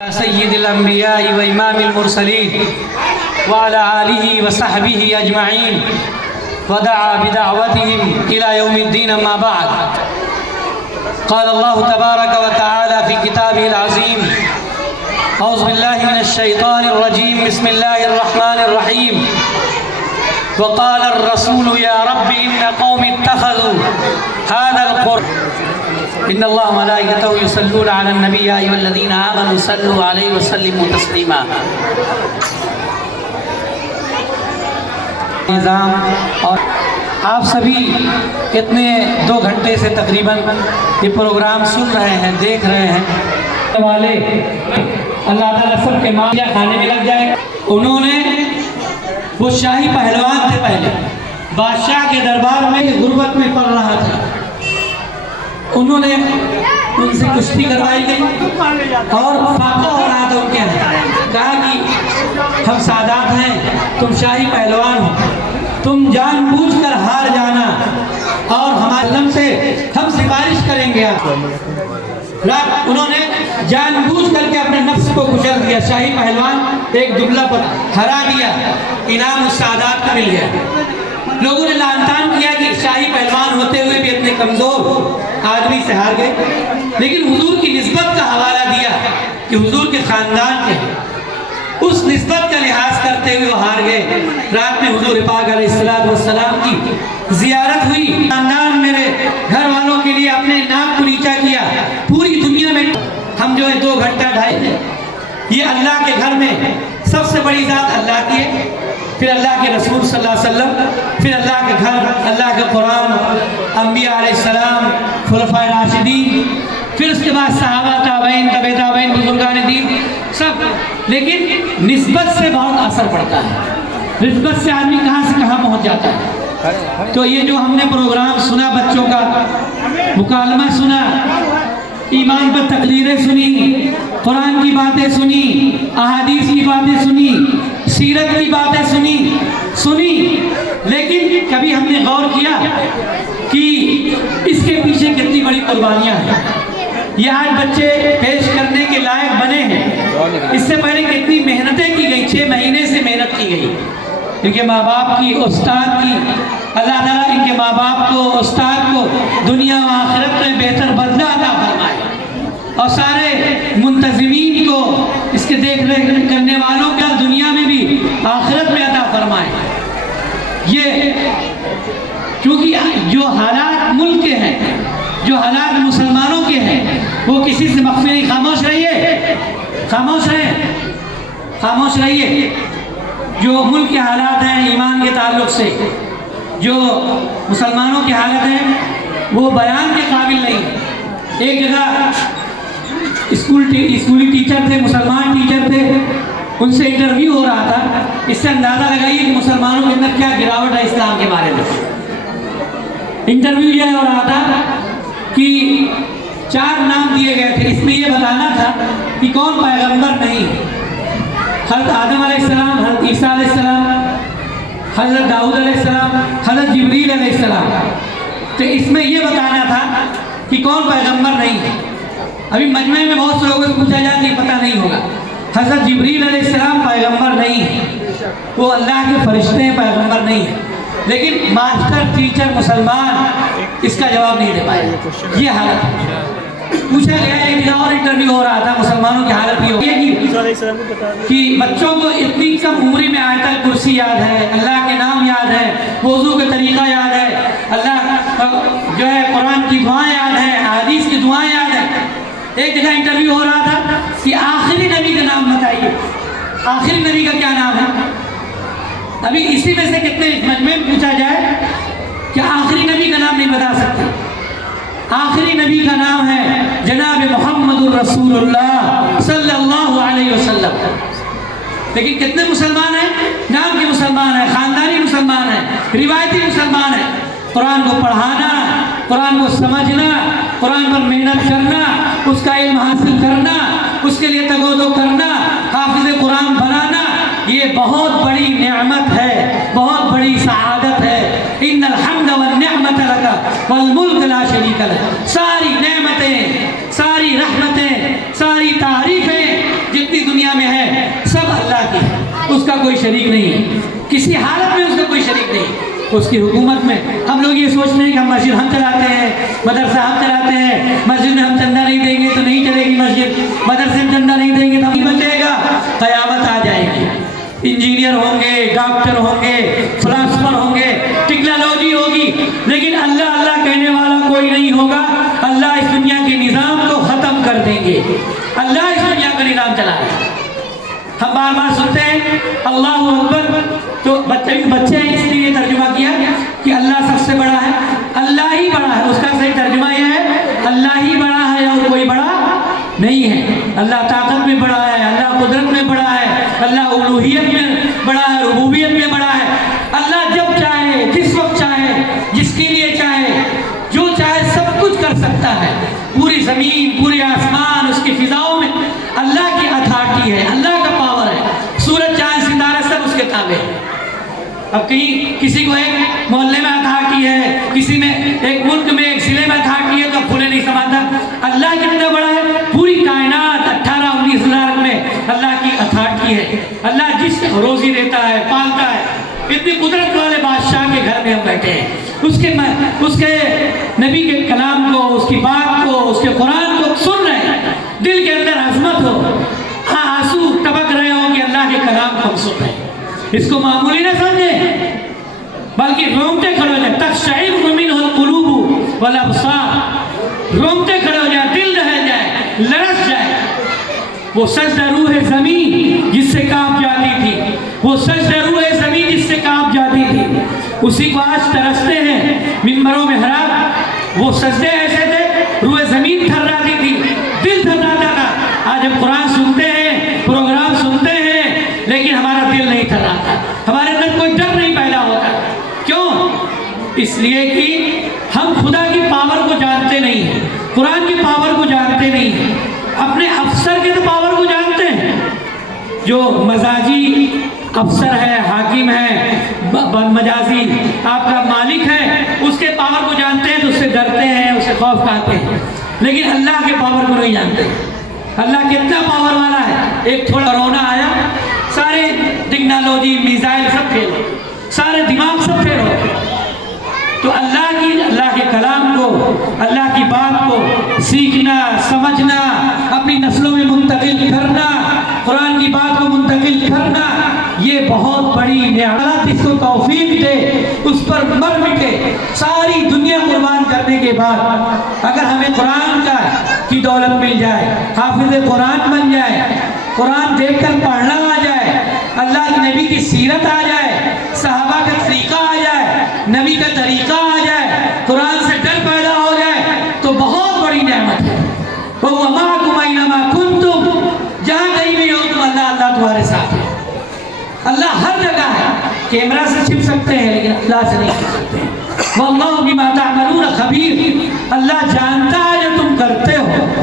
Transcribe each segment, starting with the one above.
سید الانبیاء و امام المرسلین وعلى آلہ وصحبہ اجمعین ودعا بدعوتهم الى یوم الدین اما بعد قال اللہ تبارک و تعالی فی کتابہ العظیم اعوذ باللہ من الشیطان الرجیم بسم اللہ الرحمن الرحیم وقال الرسول یا رب ان قوم اتخذوا هذا القرآن ان اللہ ملائکتہ یصلون علی النبی یا ایھا الذین آمنوا صلوا علیہ وسلموا تسلیما۔ نظام اور آپ سبھی اتنے 2 گھنٹے سے تقریباً یہ پروگرام سن رہے ہیں، دیکھ رہے ہیں والے اللہ تعالیٰ سب کے ماں کھانے میں لگ جائے۔ انہوں نے وہ شاہی پہلوان تھے، پہلے بادشاہ کے دربار میں غربت میں پڑ رہا تھا، انہوں نے ان سے کشتی کروائی گئی اور فاقہ ہو رہا تھا ان کے ہاتھ، کہا کہ ہم سادات ہیں، تم شاہی پہلوان ہو، تم جان بوجھ کر ہار جانا اور ہمارے علم سے ہم سفارش کریں گے۔ انہوں نے جان بوجھ کر کے اپنے نفس کو کچل دیا، شاہی پہلوان ایک دبلا پر ہرا دیا، انعام السادات کا مل گیا۔ لوگوں نے لعن طعن کیا کہ شاہی پہلوان ہوتے ہوئے بھی اتنے کمزور آدمی سے ہار گئے، لیکن حضور کی نسبت کا حوالہ دیا کہ حضور کے خاندان کے اس نسبت کا لحاظ کرتے ہوئے وہ ہار گئے۔ رات میں حضور پاک علیہ السلام کی زیارت ہوئی، خاندان میرے گھر والوں کے لیے اپنے ناک کو نیچا کیا، پوری دنیا میں ہم جو ہے 2 گھنٹہ ڈھائی، یہ اللہ کے گھر میں سب سے بڑی ذات اللہ کی ہے، پھر اللہ کے رسول صلی اللہ علیہ وسلم، پھر اللہ کے گھر، اللہ کے قرآن، انبیاء علیہ السلام، خلفائے راشدین، پھر اس کے بعد صحابہ، تابعین، تبع تابعین، بزرگان دین سب۔ لیکن نسبت سے بہت اثر پڑتا ہے، نسبت سے آدمی کہاں سے کہاں پہنچ جاتا ہے۔ تو یہ جو ہم نے پروگرام سنا، بچوں کا مکالمہ سنا، ایمان پر تقریریں سنی، قرآن کی باتیں سنی، احادیث کی باتیں سنی، سیرت کی باتیں سنی، لیکن کبھی ہم نے غور کیا کہ اس کے پیچھے کتنی بڑی قربانیاں ہیں۔ یہ آج بچے پیش کرنے کے لائق بنے ہیں، اس سے پہلے کتنی محنتیں کی گئی، 6 مہینے سے محنت کی گئی ان کے ماں باپ کی، استاد کی۔ اللہ تعالیٰ ان کے ماں باپ کو، استاد کو دنیا و آخرت میں بہتر بدلہ عطا فرمائے، اور سارے منتظمین کو، اس کے دیکھ ریکھ کرنے والوں کا دنیا میں بھی آخرت میں عطا فرمائے۔ یہ کیونکہ جو حالات ملک کے ہیں، جو حالات مسلمانوں کے ہیں، وہ کسی سے مخفی نہیں۔ خاموش رہیے، خاموش رہیں، خاموش رہیے۔ جو ملک کے حالات ہیں ایمان کے تعلق سے، جو مسلمانوں کی حالت ہے، وہ بیان کے قابل نہیں۔ ایک جگہ اسکولی ٹیچر تھے، مسلمان ٹیچر تھے، ان سے انٹرویو ہو رہا تھا۔ اس سے اندازہ لگائیے کہ مسلمانوں کے اندر کیا گراوٹ ہے اسلام کے بارے میں۔ انٹرویو یہ ہو رہا تھا کہ 4 نام دیے گئے تھے، اس میں یہ بتانا تھا کہ کون پیغمبر نہیں، حضرت آدم علیہ السلام، حضرت عیسیٰ علیہ السلام، حضرت داؤد علیہ السلام، حضرت جبریل علیہ السلام۔ تو اس میں یہ بتانا تھا کہ کون پیغمبر نہیں ہے۔ ابھی مجمع میں بہت سے لوگوں سے پوچھا جاتا ہے، پتہ نہیں ہوگا۔ حضرت جبریل علیہ السلام پیغمبر نہیں ہے، وہ اللہ کے فرشتے ہیں، پیغمبر نہیں ہے، لیکن ماسٹر ٹیچر مسلمان اس کا جواب نہیں دے پائے۔ یہ حالت ہے۔ پوچھا گیا، ایک اور انٹرویو ہو رہا تھا، مسلمانوں کی حالت یہ ہوگی کہ بچوں کو اتنی کم عمری میں آیت الکرسی یاد ہے، اللہ کے نام یاد ہے، وضو کا طریقہ یاد ہے، اللہ جو ہے قرآن کی دعائیں یاد ہے، حدیث کی دعائیں یاد ہے۔ ایک جگہ انٹرویو ہو رہا تھا کہ آخری نبی کا نام بتائیے، آخری نبی کا کیا نام ہے؟ ابھی اسی میں سے کتنے مجمع میں پوچھا جائے کہ آخری نبی کا نام نہیں بتا سکتے۔ آخری نبی کا نام ہے جناب محمد الرسول اللہ صلی اللہ علیہ وسلم۔ لیکن کتنے مسلمان ہیں؟ نام کے مسلمان ہیں، خاندانی مسلمان ہیں، روایتی مسلمان ہیں۔ قرآن کو پڑھانا، قرآن کو سمجھنا، قرآن پر محنت کرنا، اس کا علم حاصل کرنا، اس کے لیے تگودو کرنا، حافظ قرآن بنانا، یہ بہت بڑی نعمت ہے، بہت بڑی سعادت ہے۔ ان الحمد والنعمت لک والملک لا شریک لک۔ ساری نعمتیں، ساری رحمتیں، ساری تعریفیں دنیا میں ہے سب اللہ کی ہے، اس کا کوئی شریک نہیں ہے، کسی حالت میں اس کا کوئی شریک نہیں۔ اس کی حکومت میں ہم لوگ یہ سوچتے ہیں کہ ہم مسجد ہم چلاتے ہیں، مدرسہ ہم چلاتے ہیں، مسجد میں ہم چندہ نہیں دیں گے تو نہیں چلے گی مسجد، مدرسے میں چندہ نہیں دیں گے تو نہیں بچے گا، قیامت آ جائے گی۔ انجینئر ہوں گے، ڈاکٹر ہوں گے، فلاسفر ہوں گے، ٹیکنالوجی ہوگی، لیکن اللہ اللہ کہنے والا کوئی نہیں ہوگا۔ اللہ اس دنیا کے نظام کو ختم کر دیں گے، اللہ اس دنیا کا نظام چلا رہا ہے۔ ہم بار بار سنتے ہیں اللہ اکبر، تو بچے ہیں اس لیے ترجمہ کیا کہ اللہ سب سے بڑا ہے، اللہ ہی بڑا ہے، اس کا صحیح ترجمہ یہ ہے اللہ ہی بڑا ہے اور کوئی بڑا نہیں ہے۔ اللہ طاقت میں بڑا ہے، اللہ قدرت میں بڑا ہے، اللہ الوہیت میں بڑا ہے، ربوبیت میں بڑا ہے۔ اللہ جب چاہے، جس وقت چاہے، جس کے لیے چاہے، جو چاہے سب کچھ کر سکتا ہے۔ پوری زمین، پورے آسمان، اس کی فضاؤں میں اللہ کی اتھارٹی ہے، اللہ کا پاور ہے۔ سورج، چاند، ستارہ سب اس کے تابع ہے۔ اب کہیں کسی کو ایک محلے میں اتھارٹی ہے، کسی میں ایک ملک میں ایک ضلع میں اتھارٹی ہے تو اب کھلے نہیں سماتا۔ اللہ کتنا بڑا ہے، پوری کائنات 18-19 ہزار میں اللہ کی اتھارٹی ہے۔ اللہ جس روزی دیتا ہے، پالتا ہے۔ اتنی قدرت والے بادشاہ کے گھر میں ہم بیٹھے ہیں، اس کے نبی کے کلام کو، اس کی بات کو، اس کے قرآن کو سن رہے ہیں، دل کے اندر عظمت ہو، آنسو ٹپک رہے ہوں کہ اللہ کے کلام کو ہم سن رہے ہیں۔ اس کو معمولی نہ سمجھیں، بلکہ رونگٹے کھڑے ہو جائیں، تقشعر منہ القلوب والابصار، رونگٹے کھڑے ہو جائیں، دل رہ جائے، لرز جائے۔ وہ سجدہ روح زمین جس سے کانپ جاتی تھی، وہ سجدہ روح زمین جس سے کانپ جاتی تھی، اسی کو آج ترستے ہیں منبروں میں حرام۔ وہ سجدے ایسے تھے، روح زمین تھراتی تھی، دل تھراتا تھا۔ آج ہم قرآن سنتے ہیں، پروگرام سنتے ہیں، لیکن ہمارا دل نہیں تھراتا، ہمارے اندر کوئی ڈر نہیں پیدا ہوتا۔ کیوں؟ اس لیے کہ ہم خدا کی پاور کو جانتے نہیں ہیں، قرآن کی پاور کو جانتے نہیں ہیں، اپنے افسر کے تو پاور کو جانتے ہیں۔ جو مزاجی افسر ہے، حاکم ہے، مجازی آپ کا مالک ہے، اس کے پاور کو جانتے ہیں تو اس سے ڈرتے ہیں، اس سے خوف کھاتے ہیں، لیکن اللہ کے پاور کو نہیں جانتے۔ اللہ کتنا پاور والا ہے۔ ایک تھوڑا کرونا آیا، سارے ٹیکنالوجی، میزائل سب فیل ہو، سارے دماغ سب فیل ہو۔ تو اللہ کے کلام کو، اللہ کی بات کو سیکھنا، سمجھنا، اپنی نسلوں میں منتقل کرنا، قرآن کی بات کو منتقل کرنا، یہ بہت بڑی نعمت۔ اس کو توفیق دے، اس پر مر مٹے، ساری دنیا قربان کرنے کے بعد اگر ہمیں قرآن کی دولت مل جائے، حافظ قرآن بن جائے، قرآن دیکھ کر پڑھنا آ جائے، اللہ کے نبی کی سیرت آ جائے، صحابہ کا طریقہ آ جائے، نبی کا طریقہ آ جائے، قرآن سے ڈر پیدا ہو جائے، تو بہت بڑی نعمت ہے۔ وَهُوَ مَعَكُمْ أَيْنَمَا كُنتُمْ، جہاں کہیں بھی ہو تم اللہ تمہارے ساتھ ہے۔ اللہ ہر جگہ ہے۔ کیمرہ سے چھپ سکتے ہیں لیکن اللہ سے نہیں چھپ سکتے ہیں۔ وَاللَّهُ بِمَا تَعْمَلُونَ خَبِيرٌ، اللہ جانتا ہے جو تم کرتے ہو،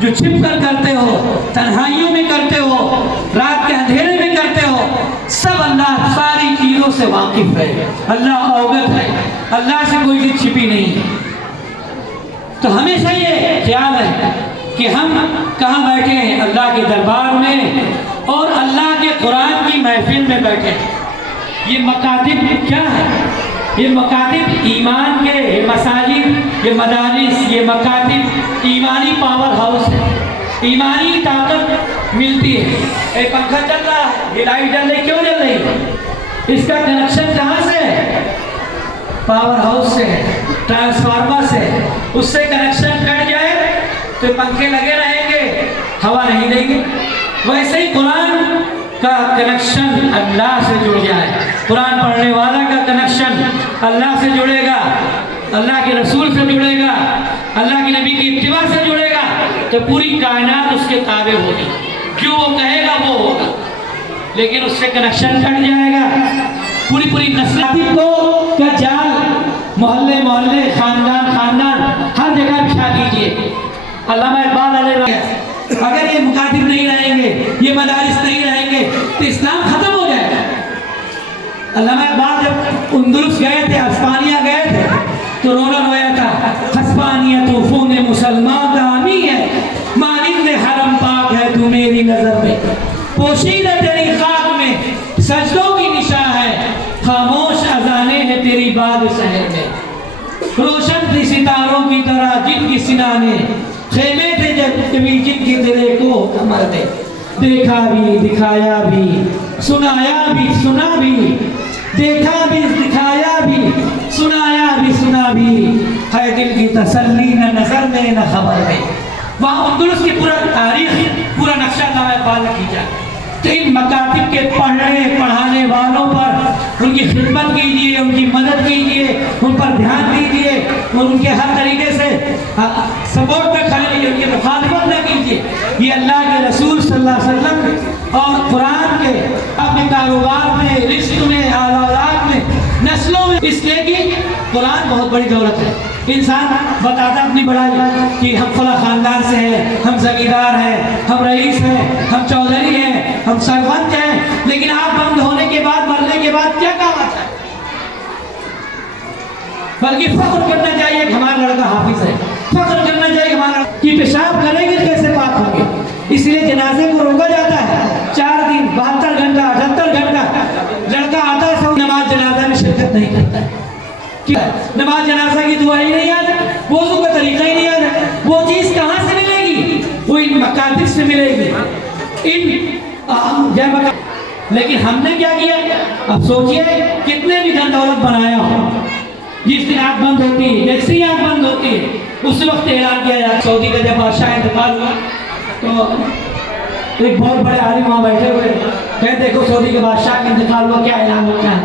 جو چھپ کر کرتے ہو، تنہائیوں میں کرتے ہو، رات کے اندھیرے میں کرتے ہو، سب اللہ ساری چیزوں سے واقف ہے، اللہ اوگت ہے، اللہ سے کوئی چیز چھپی نہیں ہے۔ تو ہمیشہ یہ خیال ہے کہ ہم کہاں بیٹھے ہیں؟ اللہ کے دربار میں اور اللہ کے قرآن کی محفل میں بیٹھے ہیں۔ یہ مکاتب کیا ہے؟ یہ مکاتب ایمان کے، یہ مساجد، یہ مدارس، یہ مکاتب ایمانی پاور ہاؤس ہے، ایمانی طاقت ملتی ہے۔ ایک پنکھا چل رہا ہے، یہ لائٹ جل رہی، کیوں جل رہی ہے؟ اس کا کنیکشن کہاں سے ہے؟ پاور ہاؤس سے ہے، ٹرانسفارمر سے۔ اس سے کنیکشن کٹ جائے تو پنکھے لگے رہیں گے، ہوا نہیں دیں گے۔ ویسے ہی قرآن کا کنیکشن اللہ سے جڑ جائے، قرآن پڑھنے والا کا کنیکشن اللہ سے جڑے گا، اللہ کے رسول سے جڑے گا، اللہ کے نبی کی اتباع سے جڑے گا، تو پوری کائنات اس کے تابع ہوگی، جو وہ کہے گا وہ ہوگا۔ لیکن اس سے کنیکشن کٹ جائے گا، پوری نسل کو کا جال محلے محلے، خاندان خاندان، ہر جگہ بچھا دیجیے۔ علامہ اقبال علیہ رحمۃ، اگر یہ مکاتب نہیں رہیں گے، یہ مدارس نہیں رہیں گے تو اسلام ختم ہو جائے گا۔ علامہ اقبال جب اندلس گئے تھے، ہسپانیہ گئے تھے، تو رونا رویا تھا، ہسپانیہ تو خون مسلمان کا حامی ہے، مانند حرم پاک ہے تو میری نظر میں۔ پوشیدہ تیری خاک میں سجدوں کی نشاں ہے، خاموش اذانیں ہیں تیری باد شہر میں، روشن تھی ستاروں کی طرح جن کی سنانے، خیمے تھے جب کبھی جن کی تیرے کو کمر دے، دیکھا بھی دکھایا بھی سنایا بھی سنا بھی، دیکھا بھی دکھایا بھی سنایا بھی سنا بھی، ہے دل کی تسلی نہ نظر میں نہ خبر میں۔ وہاں اندلس کی پورا تاریخ، پورا نقشہ نامہ بال کی جائے تو ان مکاتب کے پڑھنے پڑھانے والوں پر ان کی خدمت کیجیے، ان کی مدد کیجیے، ان پر دھیان دیجیے، اور ان کے ہر طریقے سے سپورٹ میں کھڑے رہیے، ان کی مخالفت نہ کیجیے۔ یہ اللہ کے رسول صلی اللہ علیہ وسلم اور قرآن کے اپنے کاروبار میں، رزق میں، اولاد میں، نسلوں میں، اس لیے کہ قرآن بہت بڑی دولت ہے۔ انسان بتاتا اپنی بڑائی کہ ہم فلاں خاندان سے ہیں، ہم زمیندار ہیں، ہم رئیس ہیں، ہم چودھری ہیں، ہم سرپنچ ہیں، لیکن آپ بند ہونے کے بعد، مرنے کے بعد کیا کام آتا ہے؟ بلکہ فخر کرنا چاہیے کہ ہمارا لڑکا حافظ ہے، فخر کرنا چاہیے ہمارا کہ پیشاب کریں گے کیسے پاک ہوں گے۔ اس لیے جنازے کو روکا جاتا ہے 4 دن 72 گھنٹہ 78 گھنٹہ، لڑکا آتا ہے سب نماز جنازہ میں شرکت نہیں کرتا ہے، نماز جنازہ کی دعا ہی نہیں آتا، وضو کا طریقہ ہی نہیں آتا، وہ چیز کہاں سے ملے گی؟ وہ ان مکاتب سے ملے گی، لیکن ہم نے کیا کیا؟ اب سوچئے کتنے بھی دن دولت بنایا ہو، جس دن آنکھ بند ہوتی ہے، جیسے ہی آنکھ بند ہوتی ہے اس وقت اعلان کیا جاتا ہے۔ سعودی کا جب بادشاہ انتقال ہوا تو ایک بہت بڑے عالم وہاں بیٹھے ہوئے کہتے دیکھو سعودی کے بادشاہ کا انتقال ہوا، کیا اعلان ہوتا ہے؟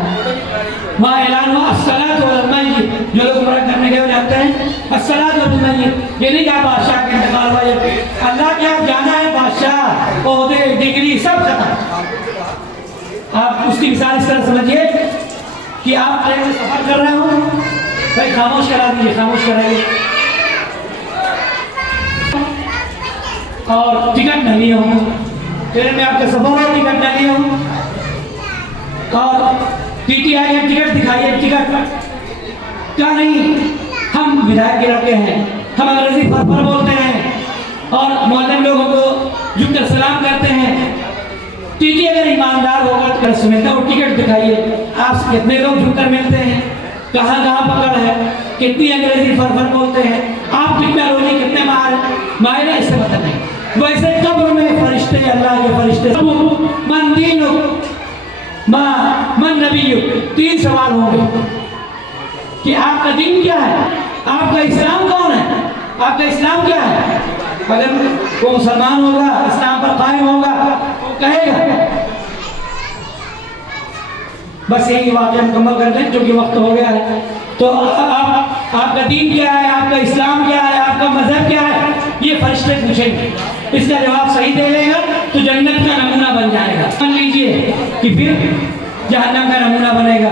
وہاں اعلان ہوا الصلاۃ علی المیت، جو لوگ عمرہ کرنے گئے جانتے ہیں الصلاۃ علی المیت، یہ نہیں کہا بادشاہ کا انتقال ہوا، یہ اللہ کیا جانا ہے، بادشاہ عہدے ڈگری سب ختم۔ آپ اس کی مثال اس طرح سمجھیے کہ آپ ٹرین میں سفر کر رہے ہوں، بھائی خاموش کرا دیجیے، خاموش کرائیے، اور ٹکٹ نہ لیے ہوں، ٹرین میں آپ کا سفر ہو، ٹکٹ نہ لیے ہوں، اور ٹی ٹی آئی ہے ٹکٹ دکھائیے، ٹکٹ کیا نہیں، ہم ودھائک کے لڑکے ہیں، ہم انگریزی فر بولتے ہیں اور معلم لوگوں کو جھک کر سلام کرتے ہیں۔ ٹی ٹی اگر ایماندار ہوگا تو رسم میں وہ ٹکٹ دکھائیے، آپ سے کتنے لوگ جھک کر ملتے ہیں، کہاں کہاں پکڑ ہے، کتنی انگریزی فر بولتے ہیں، آپ ٹیکنالوجی کتنے ماہر ہیں، اس سے پتہ نہیں۔ ویسے قبر میں فرشتے، اللہ کے فرشتے، من دینک من نبیک، 3 سوال ہوں گے کہ آپ کا دین کیا ہے، آپ کا اسلام کون ہے، آپ کا اسلام کیا ہے۔ اگر وہ مسلمان ہوگا، اسلام پر قائم ہوگا، وہ کہے گا۔ بس یہی واقعہ مکمل کر دیں کیونکہ وقت ہو گیا ہے۔ تو آپ کا دین کیا ہے، آپ کا اسلام کیا ہے، آپ کا مذہب کیا ہے، یہ فرشتے پوچھیں گے۔ اس کا جواب صحیح دے لے گا تو جنت کا نمونہ بن جائے گا، مان لیجئے کہ پھر جہنم کا نمونہ بنے گا۔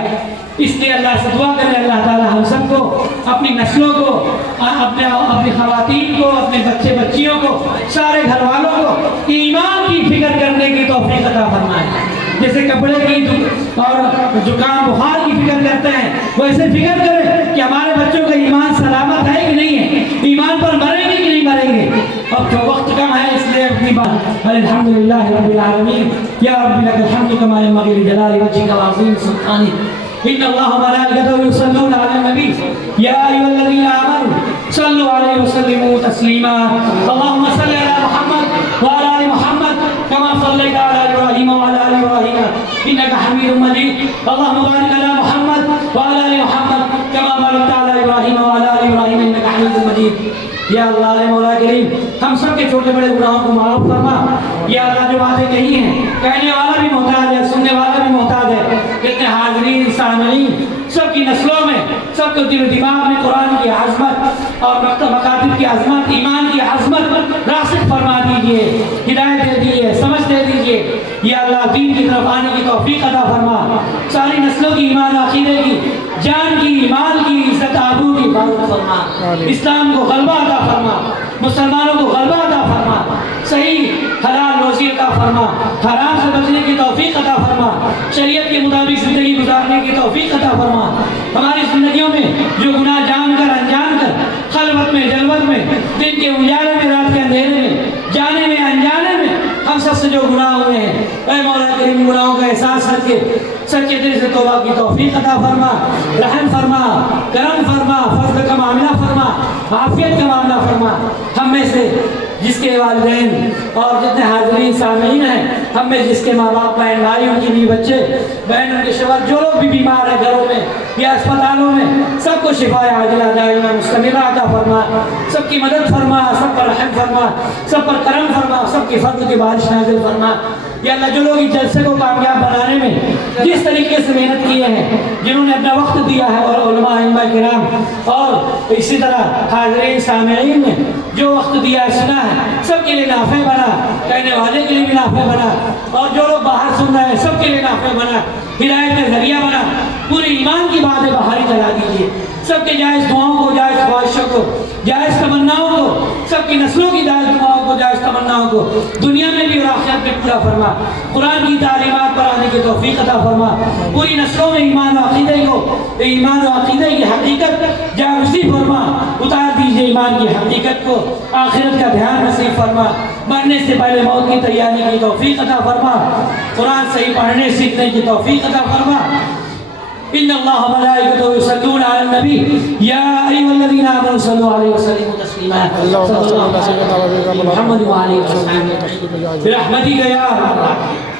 اس لیے اللہ سے دعا کریں اللہ تعالی ہم سب کو، اپنی نسلوں کو، اپنی خواتین کو، اپنے بچے بچیوں کو، سارے گھر والوں کو ایمان کی فکر کرنے کی توفیق عطا فرمائے۔ جیسے کپڑے کی اور زکام بخار کی فکر کرتے ہیں، ویسے فکر کریں کہ ہمارے بچوں کا ایمان سلامت ہے کہ نہیں ہے، ایمان پر مریں گے کہ نہیں مریں گے۔ اب جو وقت کم ہے اس لیے اپنی بات الحمدللہ رب العالمین، یا رب لک الحمد کما ينبغي لجلال وجهك وعظیم سلطانك۔ ان اللہ وملائکته یصلون علی النبی یا ایھا الذین آمنوا صلوا علیہ وسلموا تسلیما۔ اللهم صل علی محمد وعلى آل محمد كما صليت على ابراہیم وعلى آل ابراہیم انك حمید مجید۔ اللهم بارک علی محمد وعلى آل محمد كما بارکت على ابراہیم وعلى آل ابراہیم انك حمید مجید۔ یا اللہ اے مولا کریم ہم سب کے چھوٹے بڑے گناہوں کو معاف فرما۔ یا اللہ جو باتیں کہی ہیں، کہنے والا بھی محتاج ہے، سننے والا بھی محتاج ہے، کتنے حاضرین سامعین سب کی نسلوں میں، سب کے دل و دماغ میں قرآن کی عظمت اور مکاتب کی عظمت، ایمان کی عظمت راسخ فرما دیجئے، ہدایت دے دیجئے، سمجھ دے دیجئے۔ یا اللہ دین کی طرف آنے کی توفیق عطا فرما، ساری نسلوں کی ایمان عقیدے کی، جان کی، ایمان کی، عزت آبرو کی حفاظت فرما، اسلام کو غلبہ عطا فرما، مسلمانوں کو غلبہ عطا فرما، صحیح حلال روزی عطا فرما، حرام سے بچنے کی توفیق عطا فرما، شریعت کے مطابق زندگی گزارنے کی توفیق عطا فرما۔ ہماری زندگیوں میں جو گناہ جان کر انجان کر، خلوت میں جلوت میں، دن کے اجالے میں رات کے اندھیرے میں، جانے میں انجانے میں ہم سب سے جو جو گناہ ہوئے ہیں اے مولا کریم گناہوں کا احساس کر کے سچے دل سے توبہ کی توفیق عطا فرما، رحم فرما، کرم فرما، فضل کا معاملہ فرما، عافیت کا معاملہ فرما۔ ہم میں سے جس کے والدین اور جتنے حاضرین سامعین ہیں، ہم میں جس کے ماں باپ بہن بھائی ان کی بیوی بچے بہن ان کے شوہر جو لوگ بھی بیمار ہیں گھروں میں یا اسپتالوں میں، سب کو شفا عاجلہ دائمہ مستمرہ عطا فرما، سب کی مدد فرما، سب پر رحم فرما، سب پر کرم فرما، سب کی فضل کی بارش نازل فرما۔ یا اللہ جو لوگ اس جلسے کو کامیاب بنانے میں جس طریقے سے محنت کیے ہیں، جنہوں نے اپنا وقت دیا ہے، اور علماء ائمہ کرام اور اسی طرح حاضرین سامعین نے جو وقت دیا ہے سنا ہے، سب کے لیے نافع بنا، کہنے والے کے لیے بھی نافع بنا، اور جو لوگ باہر سن رہے ہیں سب کے لیے نافع بنا، ہدایت کا ذریعہ بنا۔ پوری ایمان کی باتیں بہاری چلا دیجیے، سب کے جائز دعاؤں کو، جائز خواہشوں کو، جائز تمناؤں کو، سب کی نسلوں کی جائز دعاؤں کو، جائز تمناؤں کو دنیا میں بھی اور آخرت میں پورا فرما۔ قرآن کی تعلیمات پر آنے کی توفیق عطا فرما، پوری نسلوں میں ایمان و عقیدے کو، ایمان و عقیدے کی حقیقت جاگزی فرما، اتار دیجیے ایمان کی حقیقت کو، آخرت کا دھیان نصیب فرما، مرنے سے پہلے موت کی تیاری کی توفیق عطا فرما، قرآن صحیح پڑھنے سیکھنے کی توفیق عطا فرما۔ ان اللہ و ملائکتہ یصلون علی النبی یا ایھا الذین آمنوا صلوا علیہ وسلموا تسلیما صلی اللہ علیہ وسلم محمد و علیہ وسلم برحمتک یا ارحم الراحمین۔